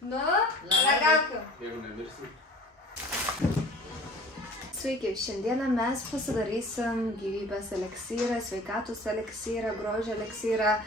Nu, ragaukim. Jeigu nemirsim. Sveiki, šiandieną mes pasidarysim gyvybės eliksyrą, sveikatos eliksyrą, grožio eliksyrą.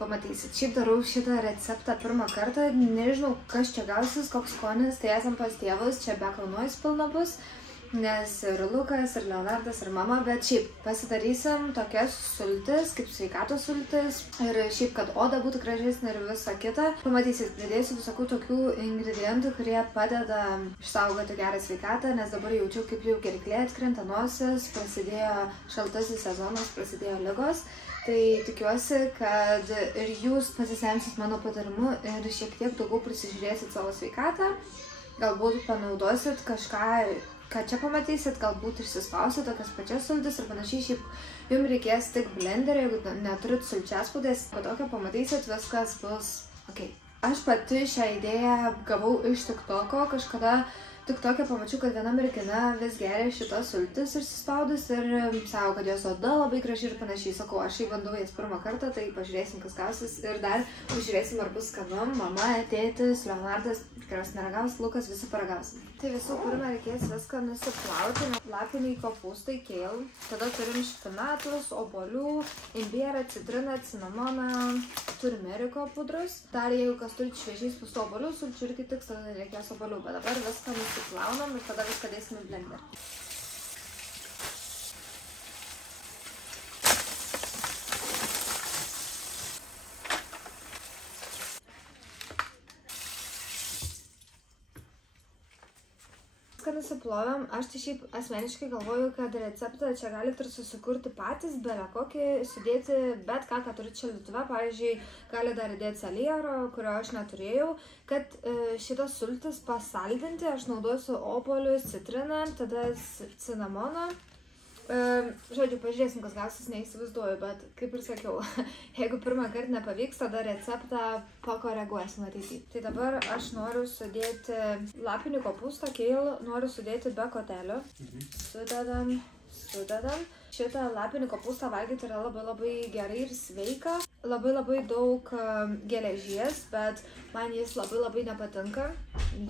Pamatysit, šiaip darau šitą receptą pirmą kartą, nežinau, kas čia gausis, koks skonis, tai esam pas tėvus, čia be kraunuojus pilna bus, nes ir Lukas, ir Leonardas, ir mama, bet šiaip pasidarysim tokias sultis, kaip sveikatos sultis, ir šiaip, kad oda būtų gražesnė ir visa kita. Pamatysit, pridėsiu visokių tokių ingredientų, kurie padeda išsaugoti gerą sveikatą, nes dabar jaučiu, kaip jau gerklė atkrenta nosis, prasidėjo šaltasis sezonas, prasidėjo ligos. Tai tikiuosi, kad ir jūs pasisemsit mano patarimu ir šiek tiek daugiau prisižiūrėsit savo sveikatą. Galbūt panaudosit kažką, ką čia pamatysit, galbūt išsispausit tokias pačias sultis ir panašiai. Šiaip jums reikės tik blenderio, jeigu neturit sulčiaspūdės. Po tokio pamatysit, viskas bus ok. Aš pati šią idėją gavau iš TikToko kažkada. TikTok'e pamačiau, kad viena mergina vis geria šitas sultis išsispaudus ir savo, kad jos oda labai graži ir panašiai. Sakau, aš jį bandau jas pirmą kartą, tai pažiūrėsim, kas gausis ir dar pažiūrėsim, ar bus skanu. Mama, tėtis, Leonardas, tikriausiai neragaus, Lukas, visi paragaus. Tai visų pirma reikės viską nusiplauti. Lapiniai kopūstai, kale. Tada turim špinatus, obuolių, imbierą, citriną, cinamoną, turmeriko pudrus. Dar jeigu kas turit šviežiai spustų obuolių, sulčių irgi tiks, tada reikės obuolių. Bet dabar viską nusiplaunam ir tada viską dėsim į blenderį. Nusiplovėm, aš tai šiaip asmeniškai galvoju, kad receptą čia galite ir susikurti patys, bele kokį, sudėti bet ką turit šaldytuve. Pavyzdžiui, gali dar įdėti saliero, kurio aš neturėjau. Kad šitas sultis pasaldinti, aš naudosiu obuolius, citriną, tada cinamoną. Žodžiu, pažiūrėsim, kas gausis, neįsivaizduoju, bet kaip ir sakiau, jeigu pirmą kartą nepavyks, tada receptą pakoreguosim ateityje. Tai dabar aš noriu sudėti lapinį kopūstą, kale, noriu sudėti be kotelio. Sudedam. Šitą lapinį kopūstą valgyti yra labai gerai ir sveika. Labai daug geležies, bet man jis labai nepatinka.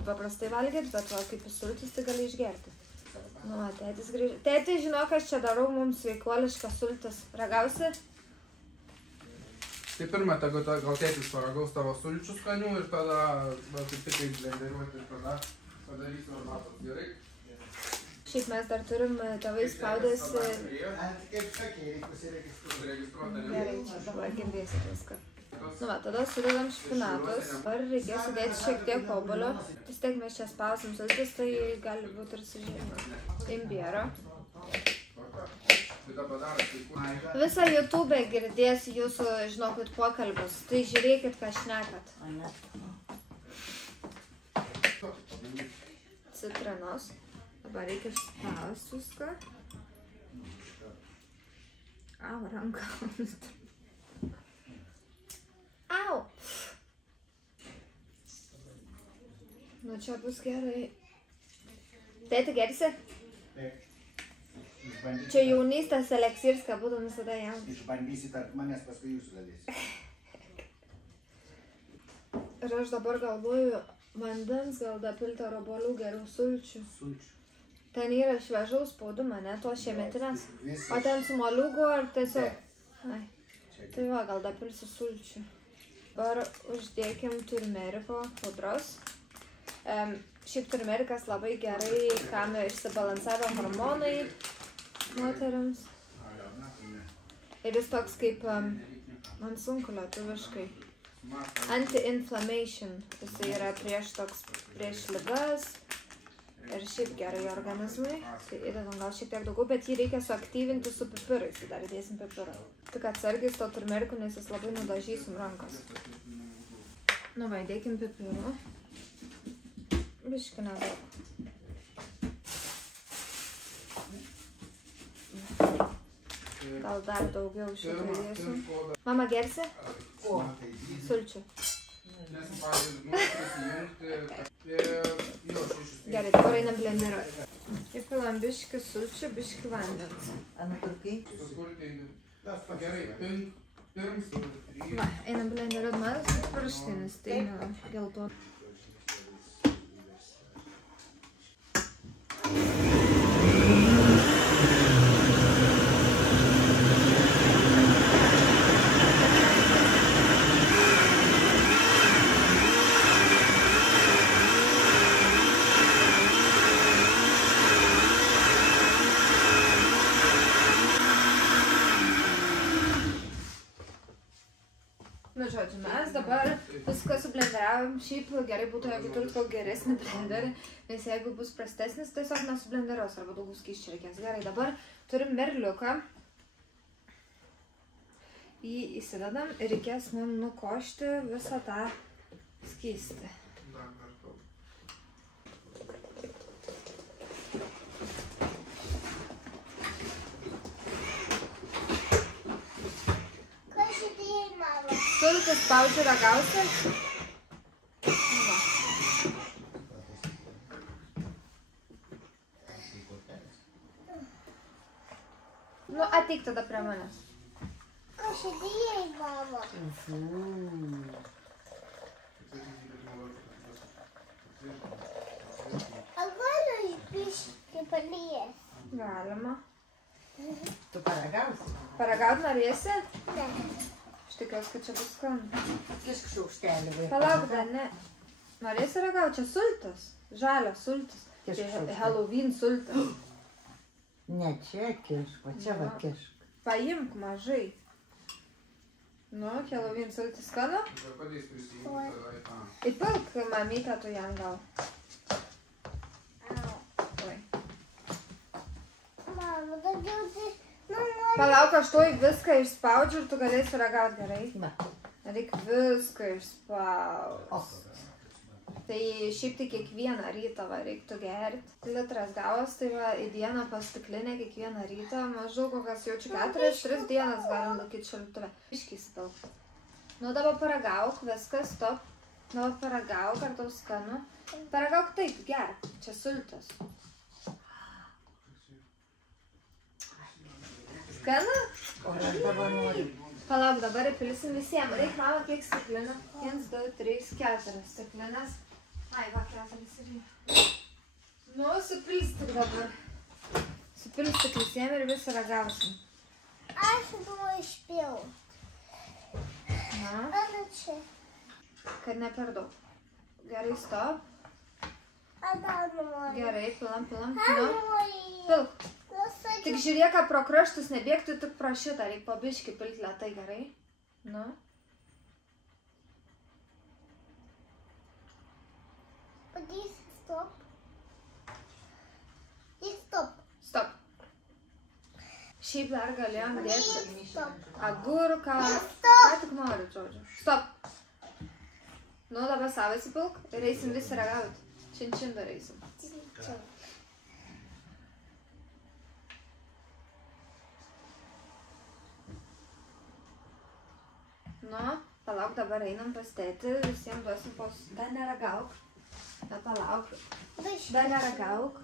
Paprastai valgyti, bet va, kaip sultis, tai gali išgerti. Nu, tėtis grįžo. Tėti, žinok, aš čia darau mums sveikuoliškas sultis. Ragausi? Tai pirmą, gal tėtis paragaus tavo sulčių skanių ir tada, kaip tik kaip blenderiuoti ir tada padarysim arbatos. Gerai? Šiaip mes dar turim tėvai spaudęs. Kaip sakė, reikia pasiregistruoti. Gerai, čia dabar girdėsit viską. Nu va, tada sudedam špinatus. Dabar reikės sudėti šiek tiek obuolio. Vis tiek mes čia spausim sultis, tai gali būti ir sužymima. Imbiero. Visą YouTube girdės jūsų, žinokit, pokalbius. Tai žiūrėkit, ką šnekat. Citrinos. Dabar reikia spausti viską. Au, ranką. Au! Nu čia bus gerai. Tėti, gersi? Taip. Čia jaunystės eliksyras, ką būtų visada jam. Išbandysi tarp manęs, paskui jūsų dalys. Ir aš dabar galvoju, vandens gal dapilti ar obuolių geriau sulčių. Ten yra šviežaus spaudimo, ne? To šiemetinės. O ten su moliūgu ar tiesiog? Ai. Tai va, gal dapilsiu sulčių. Dabar uždėkim turmeriko pudros. Šiaip turmerikas labai gerai, kam išsibalansavę hormonai moteriams. Ir jis toks kaip, man sunku lietuviškai, anti-inflammation. Jis yra prieš ligas ir šiaip gerai organizmui. Tai įdedam gal šiek tiek daugiau, bet jį reikia suaktyvinti su pipirais. Tai dar įdėsim pipirą. Tik atsargiai su to turmeriku, nes jis labai nudažysim rankas. Nu va, įdėkim pipirų. Biškį nedaug. Gal dar daugiau šitą įdėsiu. Mama, gersi? Ko? Sulčių. Gerai, dabar einam blenderuoti. Įpilam biškį sulčių, biškį vandens. Anatolkai? Va, einam blenderuoti, man pirštinis, tai gelton. šiaip gerai būtų, jeigu turit kokį geresnį blenderį, nes jeigu bus prastesnis, tiesiog nesublenderios arba daugiau skysčių reikės. Gerai, dabar turim merliuką. Jį įsidedam ir reikės mums nukošti visą tą skystį. Sultis spaudžiu ragausi. Nu, ateik tada prie manęs. Kas įdėjai, mama? Ar galiu įpišti palies? Galima. Tu paragausi? Paragaut norėsi? Ne. Aš tikiuosi, kad čia bus skanu. Kišk šaukštelį vaiką. Palauk, dar ne. Norėsi ragauti? Čia sultis. Žalios sultis. Kišk Tai šaukštelį. Halloween sultis. Ne, čia kišk, o čia va kišk. Paimk mažai. Nu, Halloween sultis skanu. Padės prisijungti tada į tą. Įpilk mamytę tu jam gal. Au. Oi. Mama, daugiau tai... Mama, Palauk, aš tuoj viską išspaudžiu ir tu galėsi ragauti gerai. Va. Reik viską išspaudžiu. O, Tai šiaip tai kiekvieną rytą va, reiktų gerti. Litras gavos, tai va, į dieną pastiklinę kiekvieną rytą. Maždaug kokias jaučiu 4-3 dienas galim laikyti šaldytuve. Iškiai įsipilk. Nu dabar paragauk, viskas, stop. Dabar paragauk, ar tau skanu. Paragauk taip, gerk. Čia sultis. Skanu? o aš dabar noriu. Palauk, dabar įpilsim visiems. Reik, mama, kiek stiklinų? 1, 2, 3, 4 stiklinės. Ai, va, 4 ir. Nu, supilstyk dabar. Supilstyk visiems ir visi ragausim. aš buvo išpil. Na, Ar čia? kad ne per daug. Gerai, stop. Ar dar nori? Gerai, pilam, pilam. Ar Nu, nori? pilk. Nusakyk. Tik žiūrėk, kad pro kraštus nebėgtų, tik pro šitą. Reik pabiškį pilt lėtai, gerai? Nu. Padės, stop. Ir stop. Stop. Šiaip dar galėjom dėti Stop. agurką. Stop. Ką tik nori, žodžiu. Stop. Nu, dabar savo įsipilk ir eisim visi ragauti. Čin dar eisim. Čia. Nu, palauk, dabar einam pas tėtį, visiems duosim pos... Dar neragauk. Na, palauk. Biškį. Dar neragauk.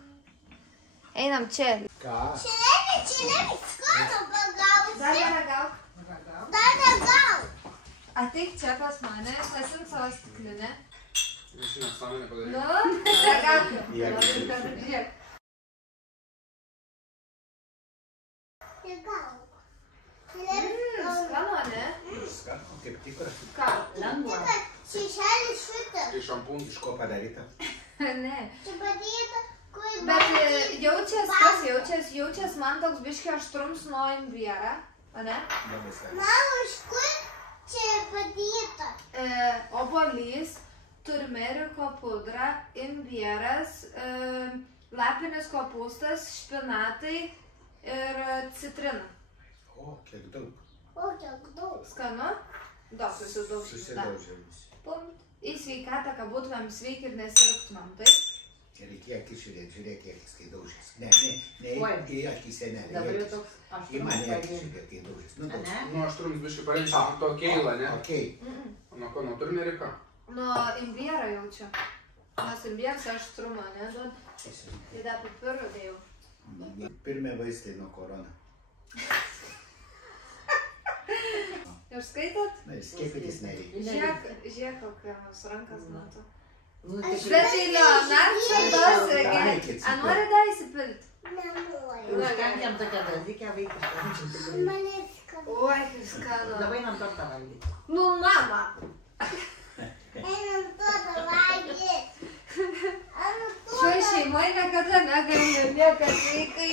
Einam čia. Ką? Čilėmi, skanu pagausi. Dar neragauk. Dar negau. Ateik čia pas mane, pasim savo stiklinę. Visi nesąmonė padaryti. Nu, ragauk. Jėga. Žiūrėk. Negau. Čilėmi, Skanu, ne? Skanu, kaip tikra. Ką? Lengva. šešėlis šitas. Iš šampūnų. Iš ko padaryta? Ne. Čia padėta, kur Bet jaučias man toks biški aštrums nuo imbierą, o ne? Labai skanu. Mama, iš kur čia padėta? Obuolys, turmeriko pudra, imbieras, lapinis kopūstas, špinatai ir citrina. O, kiek daug. O, kiek daug. Skanu? Daug susidaužyti. Susidaužė visi. Pumt. Į sveikatą, kad būtumėm sveiki ir nesirgtumėm, taip? Ir reikia akis žiūrėti, žiūrėk, kiek jis kai daužės. Ne, Oi. į akis senelį. Dabar jau toks Į aštrumas mane akis pradėjo. žiūrėk, kai daužės. Nu, Ane? Nu, aš turim biškai pareikšti to keilą, ne? Okei. Nuo ko, nuo turmeriko? Nuo imbiero jaučiu. Nes imbieras aštrumą, ne? Tai dar pipirų dėjau. Pirmie vaistai nuo korona. Ir skaitot? Na, skiepytis nereikia. Žiūrėk, kokios rankas mato. Nu, Bet tikrai. tai Leonardas tos... Taikit, A nori dar įsipilti? Nenoriu. Užkam jam tokia dalykia vaikiška. Mane skanu. Oi, kaip skanu. Dabar einam tortą valgyti. Nu, mama. Einam tada valgyti. Šioj šeimoje niekada negali, niekad vaikai.